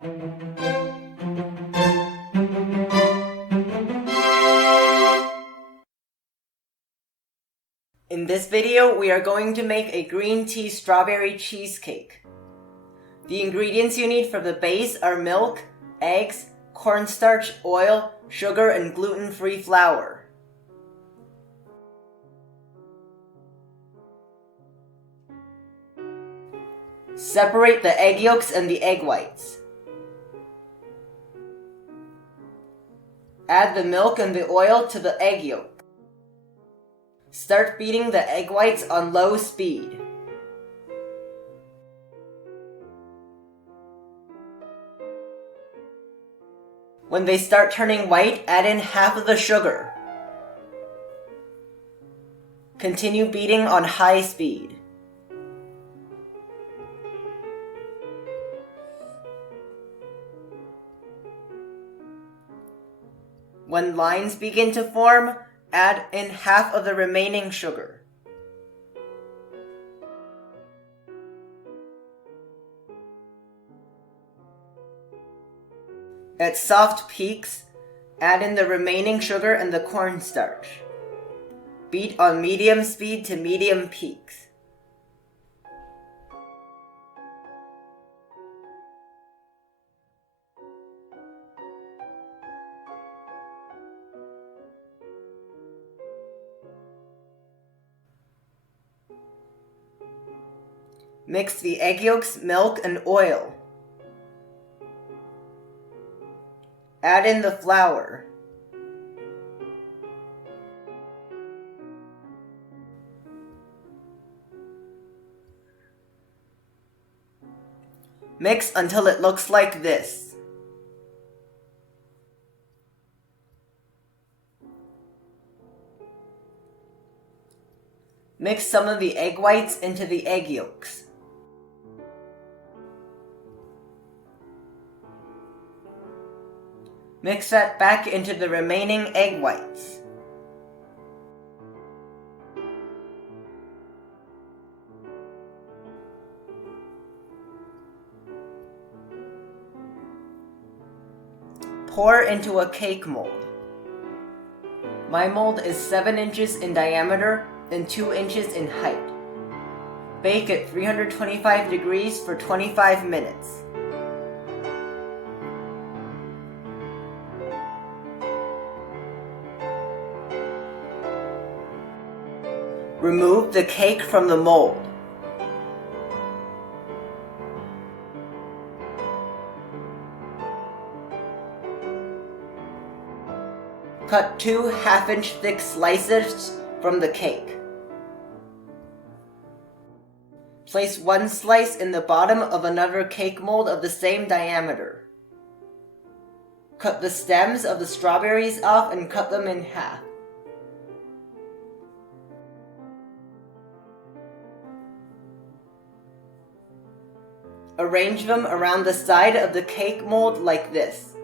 In this video, we are going to make a green tea strawberry cheesecake. The ingredients you need for the base are milk, eggs, cornstarch, oil, sugar, and gluten-free flour. Separate the egg yolks and the egg whites. Add the milk and the oil to the egg yolk. Start beating the egg whites on low speed. When they start turning white, add in half of the sugar. Continue beating on high speed. When lines begin to form, add in half of the remaining sugar. At soft peaks, add in the remaining sugar and the cornstarch. Beat on medium speed to medium peaks. Mix the egg yolks, milk, and oil. Add in the flour. Mix until it looks like this. Mix some of the egg whites into the egg yolks. Mix that back into the remaining egg whites. Pour into a cake mold. My mold is 7 inches in diameter and 2 inches in height. Bake at 325 degrees for 25 minutes. Remove the cake from the mold. Cut 2 half-inch thick slices from the cake. Place 1 slice in the bottom of another cake mold of the same diameter. Cut the stems of the strawberries off and cut them in half. Arrange them around the side of the cake mold like this.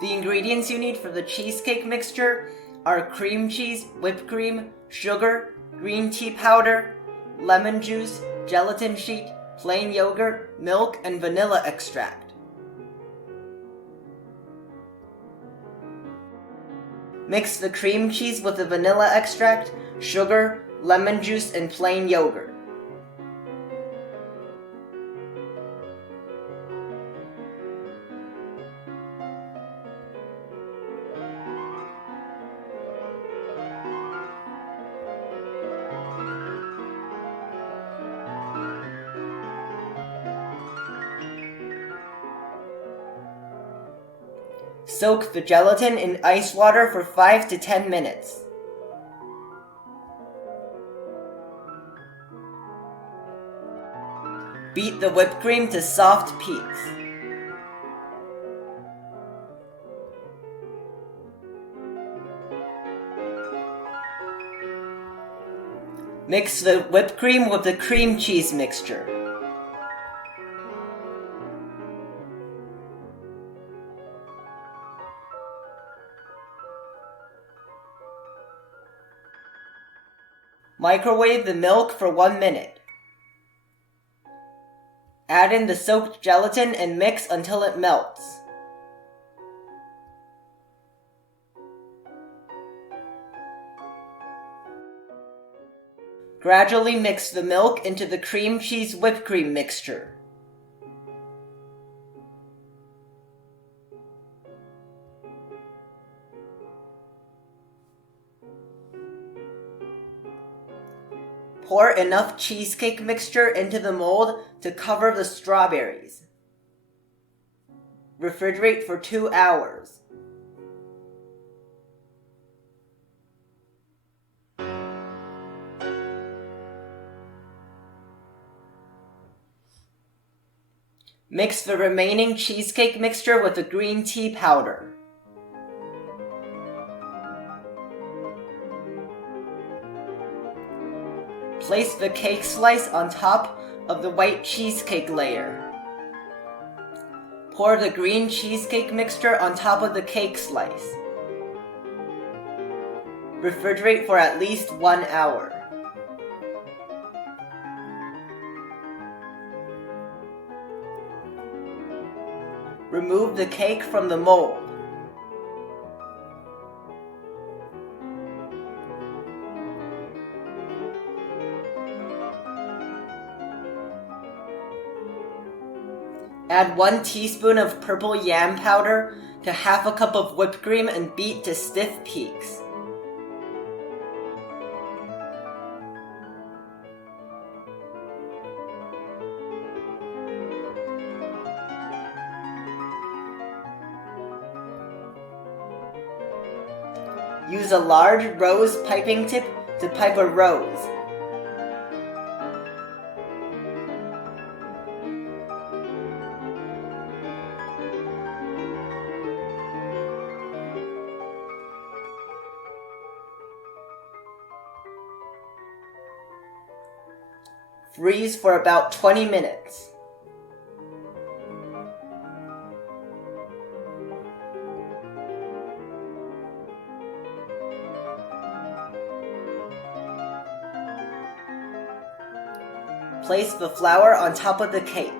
The ingredients you need for the cheesecake mixture are cream cheese, whipped cream, sugar, green tea powder, lemon juice, gelatin sheet, plain yogurt, milk, and vanilla extract. Mix the cream cheese with the vanilla extract, sugar, lemon juice, and plain yogurt. Soak the gelatin in ice water for 5 to 10 minutes. Beat the whipped cream to soft peaks. Mix the whipped cream with the cream cheese mixture. Microwave the milk for 1 minute. Add in the soaked gelatin and mix until it melts. Gradually mix the milk into the cream cheese whipped cream mixture. Pour enough cheesecake mixture into the mold to cover the strawberries. Refrigerate for 2 hours. Mix the remaining cheesecake mixture with the green tea powder. Place the cake slice on top of the white cheesecake layer. Pour the green cheesecake mixture on top of the cake slice. Refrigerate for at least 1 hour. Remove the cake from the mold. Add 1 teaspoon of purple yam powder to half a cup of whipped cream and beat to stiff peaks. Use a large rose piping tip to pipe a rose. Freeze for about 20 minutes. Place the flour on top of the cake.